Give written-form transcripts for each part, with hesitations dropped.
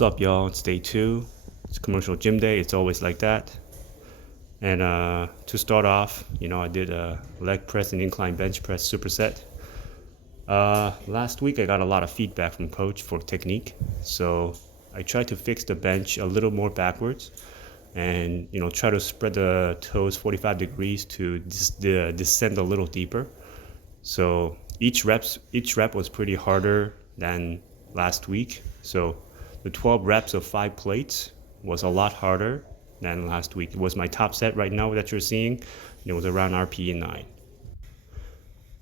What's up, y'all? It's day 2. It's commercial gym day. It's always like that. And to start off, I did a leg press and incline bench press superset. Last week I got a lot of feedback from coach for technique, so I tried to fix the bench a little more backwards, and try to spread the toes 45 degrees to descend a little deeper. So each rep was pretty harder than last week. So the 12 reps of 5 plates was a lot harder than last week. It was my top set right now that you're seeing. It was around RPE 9.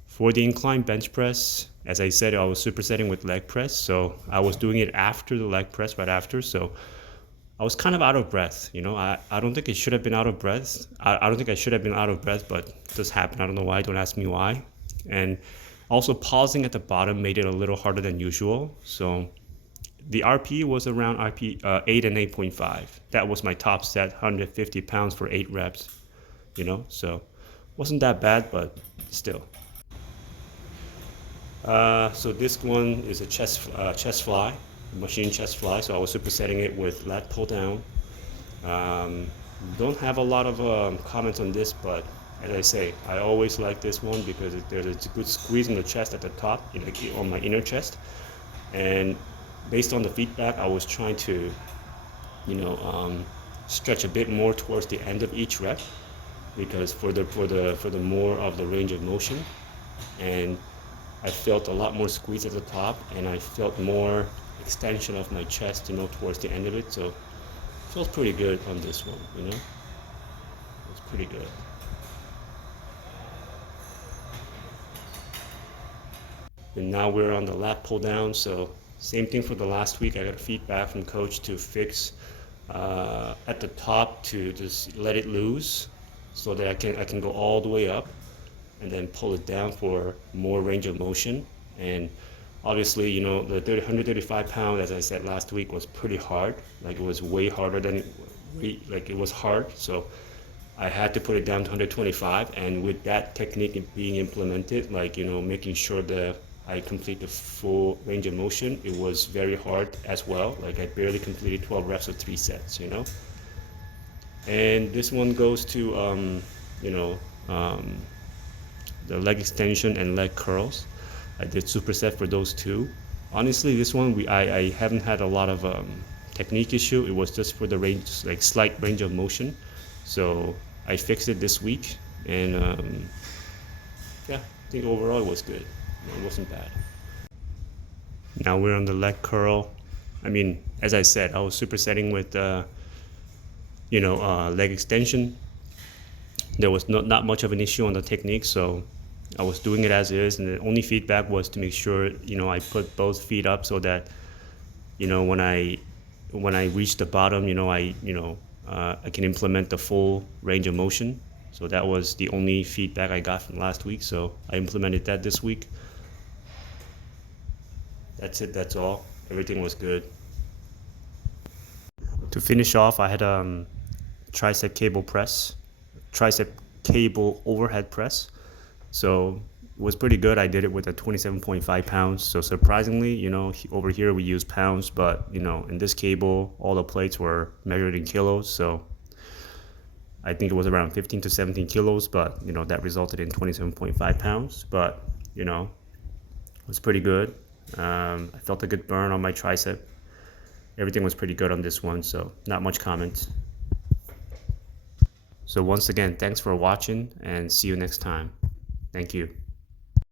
For the incline bench press, as I said, I was supersetting with leg press. So I was doing it after the leg press, right after. So I was kind of out of breath. I don't think I should have been out of breath. I don't think I should have been out of breath, but it just happened. I don't know why. Don't ask me why. And also pausing at the bottom made it a little harder than usual. So the RP was around 8 and 8.5. That was my top set, 150 pounds for 8 reps, so wasn't that bad, but still. So this one is a chest fly, machine chest fly. So I was supersetting it with lat pull down. Don't have a lot of comments on this, but as I say, I always like this one because there's a good squeeze in the chest at the top, on my inner chest. And based on the feedback, I was trying to, stretch a bit more towards the end of each rep, because for the more of the range of motion, and I felt a lot more squeeze at the top, and I felt more extension of my chest, towards the end of it. So it felt pretty good on this one, It's pretty good. And now we're on the lat pull down. So same thing for the last week. I got feedback from coach to fix at the top, to just let it loose so that I can go all the way up and then pull it down for more range of motion. And obviously, the 135 pound, as I said last week, was pretty hard. Like it was way harder than it was hard. So I had to put it down to 125, and with that technique being implemented, making sure that I complete the full range of motion, it was very hard as well. Like I barely completed 12 reps of 3 sets, And this one goes to, the leg extension and leg curls. I did superset for those two. Honestly, this one I haven't had a lot of technique issue. It was just for the range, like slight range of motion. So I fixed it this week, and I think overall it was good. It wasn't bad. Now we're on the leg curl. As I said, I was supersetting with leg extension. There was not much of an issue on the technique, so I was doing it as is, and the only feedback was to make sure I put both feet up so that when I reach the bottom, I can implement the full range of motion. So that was the only feedback I got from last week, so I implemented that this week. That's it. That's all. Everything was good. To finish off, I had tricep cable overhead press. So it was pretty good. I did it with a 27.5 pounds. So surprisingly, over here we use pounds, but in this cable, all the plates were measured in kilos. So I think it was around 15 to 17 kilos, but that resulted in 27.5 pounds. But it was pretty good. I felt a good burn on my tricep. Everything was pretty good on this one, so not much comments. So once again, thanks for watching, and see you next time. Thank you.